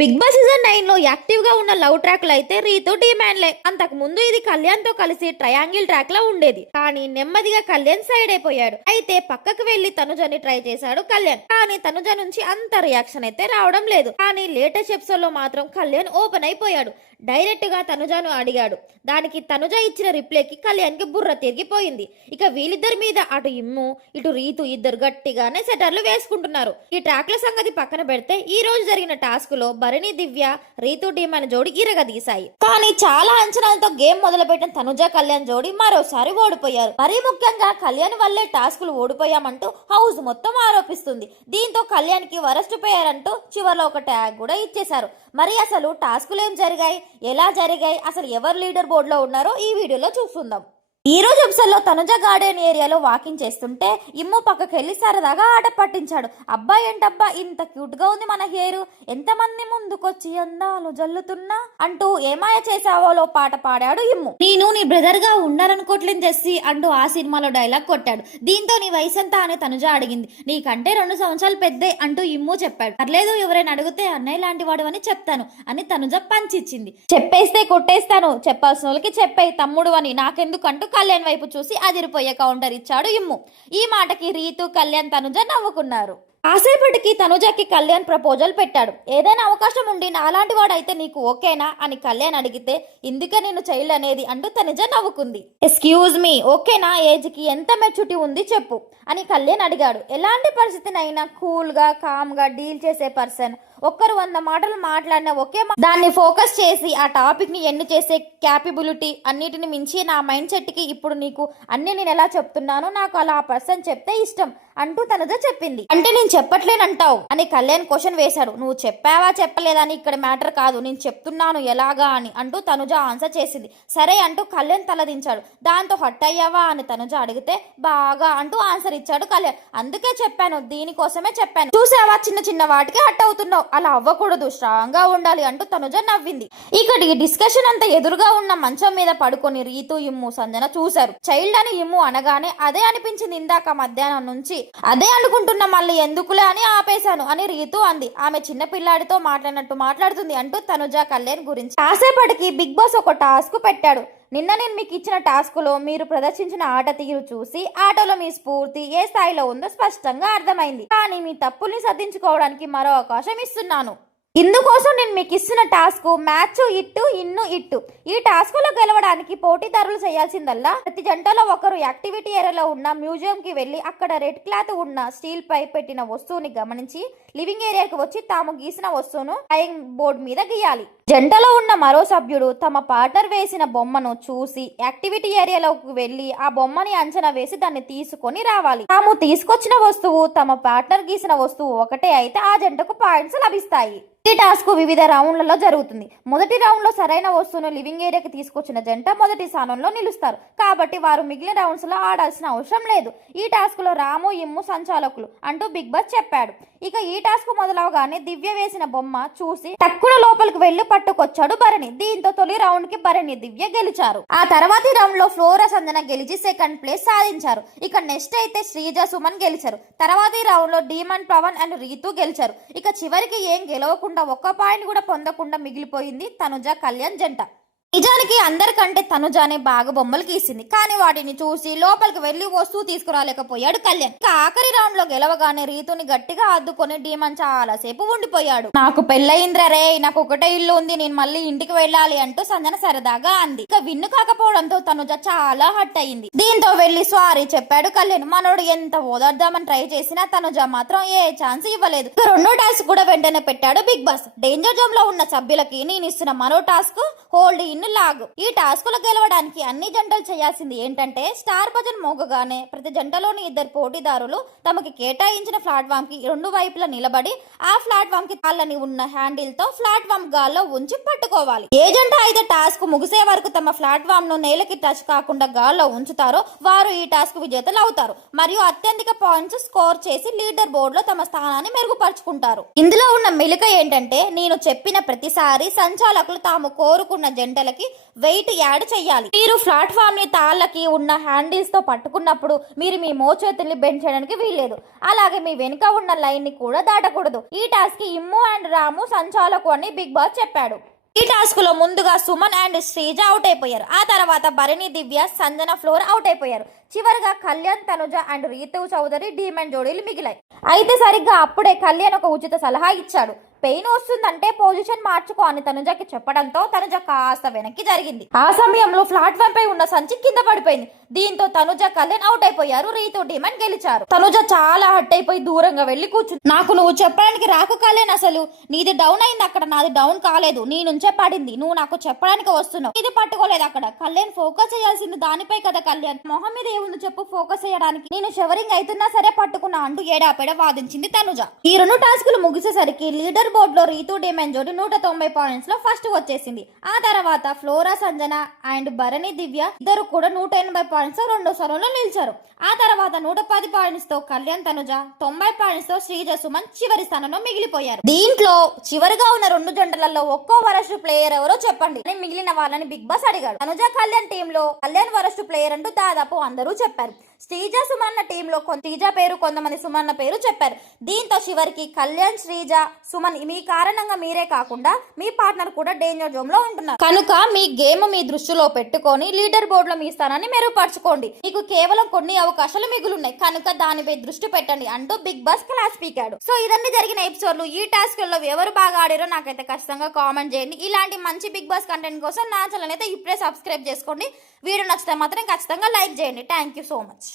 Big boss season 9 లో active గా ఉన్న లవ్ ట్రాక్లు అయితే రీతు డిమాండ్లే. అంతకు ముందు ఇది కళ్యాణ్ తో కలిసి ట్రయాంగిల్ ట్రాక్ లా ఉండేది. కానీ నెమ్మదిగా కళ్యాణ్ సైడ్ అయిపోయాడు. అయితే పక్కకు వెళ్లి తనుజని ట్రై చేశాడు కళ్యాణ్. కానీ తనుజ నుంచి అంత రియాక్షన్ అయితే రావడం లేదు. కానీ లేటెస్ట్ ఎపిసోడ్ లో మాత్రం కళ్యాణ్ ఓపెన్ అయిపోయాడు. డైరెక్ట్ గా తనుజను అడిగాడు. దానికి తనుజ ఇచ్చిన రిప్లైకి కళ్యాణ్ కి బుర్ర తిరిగిపోయింది. ఇక వీళ్ళిద్దరి మీద అటు ఇమ్ము ఇటు రీతు ఇద్దరు గట్టిగానే సెటర్లు వేసుకుంటున్నారు. ఈ ట్రాక్ల సంగతి పక్కన పెడితే ఈ రోజు జరిగిన టాస్క్ లో భరణి, దివ్య, రీతు డిమాండ్ జోడి ఇరగదీశాయి. కానీ చాలా అంచనాలతో గేమ్ మొదలుపెట్టిన తనుజ కళ్యాణ్ జోడి మరోసారి ఓడిపోయారు. మరీ ముఖ్యంగా కళ్యాణ్ వల్లే టాస్కులు ఓడిపోయామంటూ హౌస్ మొత్తం ఆరోపిస్తుంది. దీంతో కళ్యాణ్ కి వరస్ట్ పోయారంటూ చివరిలో ఒక ట్యాగ్ కూడా ఇచ్చేశారు. మరి అసలు టాస్కులు ఏం జరిగాయి, ఎలా జరిగాయి, అసలు ఎవరు లీడర్ బోర్డులో ఉన్నారో ఈ వీడియోలో చూసుకుందాం. ఈ రోజు ఎపిసోడ్ లో తనుజ గార్డెన్ ఏరియాలో వాకింగ్ చేస్తుంటే ఇమ్ము పక్కకి వెళ్ళి సరదాగా ఆట పట్టించాడు. అబ్బా ఏంటబ్బా ఇంత క్యూట్ గా ఉంది మన హెయిర్, ఎంతమంది ముందుకొచ్చి అందాలు జల్లుతున్నా అంటూ ఏమాయ చేసావోలో పాట పాడాడు ఇమ్ము. నేను నీ బ్రదర్ గా ఉండాలనుకోవట్లేదు జెస్సీ అంటూ ఆ సినిమాలో డైలాగ్ కొట్టాడు. దీంతో నీ వయసు ఎంత అని తనుజ అడిగింది. నీకంటే 2 సంవత్సరాలు పెద్దే అంటూ ఇమ్ము చెప్పాడు. పర్లేదు ఎవరైనా అడిగితే అన్నయ్య లాంటి వాడు అని చెప్తాను అని తనుజ పంచిచ్చింది. చెప్పేస్తే కొట్టేస్తాను, చెప్పాల్సిన వాళ్ళకి చెప్పేయి తమ్ముడు అని, నాకెందుకంటూ కళ్యాణ్ వైపు చూసి అదిరిపోయే కౌంటర్ ఇచ్చాడు ఇమ్ము. ఈ మాటకి రీతు, కళ్యాణ్, తనుజ నవ్వుకున్నారు. కాసేపటికి తనుజకి కళ్యాణ్ ప్రపోజల్ పెట్టాడు. ఏదైనా అవకాశం ఉండి నాలాంటి వాడైతే నీకు ఓకేనా అని కళ్యాణ్ అడిగితే ఇందుకే నేను చైల్డ్ అనేది అంటూ తనుజ నవ్వుకుంది. ఎక్స్క్యూజ్ మీ, ఓకేనా, ఏజ్ కి ఎంత మెచ్యూరిటీ ఉంది చెప్పు అని కళ్యాణ్ అడిగాడు. ఎలాంటి పరిస్థితినైనా కూల్ గా కామ్ గా డీల్ చేసే పర్సన్. ఒక్కరు 100 మాటలు మాట్లాడిన ఒకే దాన్ని ఫోకస్ చేసి ఆ టాపిక్ ని ఎన్ని చేసే క్యాపబిలిటీ అన్నిటిని మించి నా మైండ్ సెట్ కి ఇప్పుడు నీకు అన్ని నేను ఎలా చెప్తున్నానో నాకు అలా ఆ పర్సన్ చెప్తే ఇష్టం అంటూ తనుజ చెప్పింది. అంటే నేను చెప్పట్లేనంటావు అని కళ్యాణ్ క్వశ్చన్ వేశాడు. నువ్వు చెప్పావా చెప్పలేదని ఇక్కడ మ్యాటర్ కాదు, నేను చెప్తున్నాను ఎలాగా అని అంటూ తనుజ ఆన్సర్ చేసింది. సరే అంటూ కళ్యాణ్ తలదించాడు. దాంతో హట్ అయ్యావా అని తనుజ అడిగితే బాగా అంటూ ఆన్సర్ ఇచ్చాడు కళ్యాణ్. అందుకే చెప్పాను, దీనికోసమే చెప్పాను, చూసావా చిన్న చిన్న వాటికి హట్ అవుతున్నావు, అలా అవ్వకూడదు, స్ట్రాంగ్ గా ఉండాలి అంటూ తనుజ నవ్వింది. ఇక్కడ ఈ డిస్కషన్ అంతా ఎదురుగా ఉన్న మంచం మీద పడుకొని రీతు, ఇమ్ము, సంజన చూశారు. చైల్డ్ అని ఇమ్ము అనగానే అదే అనిపించింది ఇందాక మధ్యాహ్నం నుంచి, అదే అనుకుంటున్నా, మళ్ళీ ఎందుకులే అని ఆపేశాను అని రీతు అంది. ఆమె చిన్న పిల్లాడితో మాట్లాడినట్టు మాట్లాడుతుంది అంటూ తనుజ కళ్యాణ్ గురించి. కాసేపటికి బిగ్ బాస్ ఒక టాస్క్ పెట్టాడు. నిన్న నేను మీకు ఇచ్చిన టాస్క్ లో మీరు ప్రదర్శించిన ఆట తీరు చూసి ఆటలో మీ స్ఫూర్తి ఏ స్థాయిలో ఉందో స్పష్టంగా అర్థమైంది. కానీ మీ తప్పుల్ని సర్దించుకోవడానికి మరో అవకాశం ఇస్తున్నాను. ఇందుకోసం నేను మీకు ఇస్తున్న టాస్క్ మ్యాచ్ ఇట్టు ఇన్ను ఇట్టు. ఈ టాస్క్ లో గెలవడానికి పోటీదారులు చేయాల్సిందల్లా ప్రతి జంటలో ఒకరు యాక్టివిటీ ఏరియాలో ఉన్న మ్యూజియం కి వెళ్లి అక్కడ రెడ్ క్లాత్ ఉన్న స్టీల్ పై పెట్టిన వస్తువుని గమనించి లివింగ్ ఏరియాకి వచ్చి తాము గీసిన వస్తువును డ్రాయింగ్ బోర్డు మీద గీయాలి. జంటలో ఉన్న మరో సభ్యుడు తమ పార్ట్నర్ వేసిన బొమ్మను చూసి యాక్టివిటీ ఏరియాలోకి వెళ్లి ఆ బొమ్మని అంచనా వేసి దాన్ని తీసుకొని రావాలి. తాము తీసుకొచ్చిన వస్తువు తమ పార్ట్నర్ గీసిన వస్తువు ఒకటే అయితే ఆ జంటకు పాయింట్స్ లభిస్తాయి. ఈ టాస్క్ వివిధ రౌండ్లలో జరుగుతుంది. మొదటి రౌండ్ లో సరైన వస్తువును లివింగ్ ఏరియాకి తీసుకొచ్చిన జంట మొదటి స్థానంలో నిలుస్తారు. కాబట్టి వారు మిగిలిన రౌండ్స్ లో ఆడాల్సిన అవసరం లేదు. ఈ టాస్క్ లో రాము, ఇమ్ము సంచాలకులు అంటూ బిగ్ బాస్ చెప్పాడు. ఇక ఈ టాస్క్ మొదలవగానే దివ్య వేసిన బొమ్మ చూసి టక్కున లోపలికి వెళ్లి పట్టుకొచ్చాడు భరణి. దీంతో తొలి రౌండ్ కి భరణి, దివ్య గెలిచారు. ఆ తర్వాతి రౌండ్ లో ఫ్లోరా, సంజన గెలిచి సెకండ్ ప్లేస్ సాధించారు. ఇక నెక్స్ట్ అయితే శ్రీజ, సుమన్ గెలిచారు. తర్వాతి రౌండ్ లో డీమన్, పవన్ అండ్ రీతు గెలిచారు. ఇక చివరికి ఏం గెలవకుండా ఒక్క పాయింట్ కూడా పొందకుండా మిగిలిపోయింది తనుజ, కళ్యాణ్ జంట. నిజానికి అందరికంటే తనుజానే బాగా బొమ్మలు గీసింది. కానీ వాటిని చూసి లోపలికి వెళ్లి వస్తువు తీసుకురాలేకపోయాడు కళ్యాణ్. ఇక ఆఖరి రౌండ్ లో గెలవగానే రీతుని గట్టిగా అద్దుకొని డీమన్ చాలా సేపు ఉండిపోయాడు. నాకు పెళ్ళయింద్రే, నాకు ఒకటే ఇల్లు ఉంది, నేను మళ్ళీ ఇంటికి వెళ్ళాలి అంటూ సంజన సరదాగా అంది. ఇక విన్ను కాకపోవడంతో తనుజ చాలా హట్ అయింది. దీంతో వెళ్లి సారీ చెప్పాడు కళ్యాణ్. మనోడు ఎంత ఓదార్దామని ట్రై చేసినా తనుజ మాత్రం ఏ ఛాన్స్ ఇవ్వలేదు. ఇక రెండో టాస్క్ కూడా వెంటనే పెట్టాడు బిగ్ బాస్. డేంజర్ జోన్ లో ఉన్న సభ్యులకి నేను ఇస్తున్న మరో టాస్క్ హోల్డ్ ఇన్ లాగ్. ఈ టాస్క్ లో గెలవడానికి అన్ని జంటలు చేయాల్సింది ఏంటంటే స్టార్ భజన్ మోగగానే ప్రతి జంటలోని 2 పోటీదారులు తమకి కేటాయించిన ప్లాట్ఫామ్ కి 2 వైపులా నిలబడి ఆ ప్లాట్ఫామ్ కి తాళ్ళని ఉన్న హ్యాండిల్ తో ప్లాట్ఫామ్ గాల్లో ఉంచి పట్టుకోవాలి. ఏ జంట అయితే టాస్క్ ముగిసే వరకు తమ ప్లాట్ఫామ్ ను నేలకి టచ్ కాకుండా గాల్లో ఉంచుతారో వారు ఈ టాస్క్ విజేతలు అవుతారు మరియు అత్యధిక పాయింట్స్ స్కోర్ చేసి లీడర్ బోర్డు లో తమ స్థానాన్ని మెరుగుపరుచుకుంటారు. ఇందులో ఉన్న మెలిక ఏంటంటే నేను చెప్పిన ప్రతిసారి సంచాలకులు తాము కోరుకున్న జంటలకి చైర్లకి వెయిట్ యాడ్ చేయాలి. మీరు ప్లాట్ఫామ్ ని తాళ్ళకి ఉన్న హ్యాండిల్స్ తో పట్టుకున్నప్పుడు మీరు మీ మోచేతుల్ని బెండ్ చేయడానికి వీల్లేదు. అలాగే మీ వెనుక ఉన్న లైన్ ని కూడా దాటకూడదు. ఈ టాస్క్ కి ఇమ్ము అండ్ రాము సంచాలకు అని బిగ్ బాస్ చెప్పాడు. ఈ టాస్క్ లో ముందుగా సుమన్ అండ్ శ్రీజ అవుట్ అయిపోయారు. ఆ తర్వాత భరణి, దివ్య, సంజన, ఫ్లోర్ అవుట్ అయిపోయారు. చివరిగా కళ్యాణ్, తనుజ అండ్ రీతు చౌదరి డీమన్ జోడీలు మిగిలాయి. అయితే సరిగ్గా అప్పుడే కళ్యాణ్ ఒక ఉచిత సలహా ఇచ్చాడు. పెయిన్ వస్తుందంటే పొజిషన్ మార్చుకో అని తనుజకి చెప్పడంతో తనుజ కాస్త వెనక్కి జరిగింది. ఆ సమయంలో ప్లాట్ఫామ్ పై ఉన్న సంచి కింద పడిపోయింది. దీంతో తనుజ, కళ్యాణ్ అవుట్ అయిపోయారు. రీతు, డీమన్ గెలిచారు. తనుజ చాలా హట్ అయిపోయి దూరంగా వెళ్లి కూర్చుంది. నాకు నువ్వు చెప్పడానికి రాకు కళ్యాణ్, అసలు నీది డౌన్ అయింది అక్కడ, నాది డౌన్ కాలేదు. నీ నుంచే పడింది, నువ్వు నాకు చెప్పడానికి వస్తున్నావు. ఇది పట్టుకోలేదు అక్కడ. కళ్యాణ్ ఫోకస్ చేయాల్సింది దానిపై కదా కళ్యాణ్, మొహం మీద ఏముంది చెప్పు ఫోకస్ చేయడానికి. నేను షవరింగ్ అవుతున్నా సరే పట్టుకున్నా అంటూ ఏడాపెడ వాదించింది తనుజ. ఈ 2 టాస్కులు ముగిసేసరికి లీడర్ బోర్డ్ లో రీతు, డీమన్ జోడి 190 పాయింట్స్ లో ఫస్ట్ వచ్చేసింది. ఆ తర్వాత ఫ్లోరా, సంజన అండ్ భరణి, దివ్య ఇద్దరు కూడా 180 పాయింట్స్ తో రెండో స్థానంలో నిలిచారు. ఆ తర్వాత 110 పాయింట్స్ తో కళ్యాణ్, తనుజ, 90 పాయింట్స్ తో శ్రీజ, సుమన్ చివరి స్థానంలో మిగిలిపోయారు. దీంట్లో చివరిగా ఉన్న 2 జంటలలో ఒక్కో వరస్ట్ ప్లేయర్ ఎవరో చెప్పండి అని మిగిలిన వాళ్ళని బిగ్ బాస్ అడిగాడు. తనుజ, కళ్యాణ్ టీమ్ లో కళ్యాణ్ వరస్ట్ ప్లేయర్ అంటూ దాదాపు అందరూ చెప్పారు. శ్రీజ, సుమన్న టీంలో శ్రీజ పేరు, కొంతమంది సుమన్న పేరు చెప్పారు. దీంతో చివరికి కళ్యాణ్, శ్రీజ, సుమన్ మీ కారణంగా మీరే కాకుండా మీ పార్ట్నర్ కూడా డేంజర్ జోన్ లో ఉంటున్నారు. కనుక మీ గేమ్ మీ దృష్టిలో పెట్టుకొని లీడర్ బోర్డ్ లో మీ స్థానాన్ని మెరుగుపరచుకోండి. మీకు కేవలం కొన్ని అవకాశాలు మిగులున్నాయి కనుక దానిపై దృష్టి పెట్టండి అంటూ బిగ్ బాస్ క్లాస్ పీకాడు. సో ఇదన్నీ జరిగిన ఎపిసోడ్లు. ఈ టాస్క్ లో ఎవరు బాగా ఆడారో నాకైతే ఖచ్చితంగా కామెంట్ చేయండి. ఇలాంటి మంచి బిగ్ బాస్ కంటెంట్ కోసం నా ఛానల్ అయితే ఇప్పుడే సబ్స్క్రైబ్ చేసుకోండి. వీడియో నచ్చితే మాత్రం ఖచ్చితంగా లైక్ చేయండి. Thank you so much.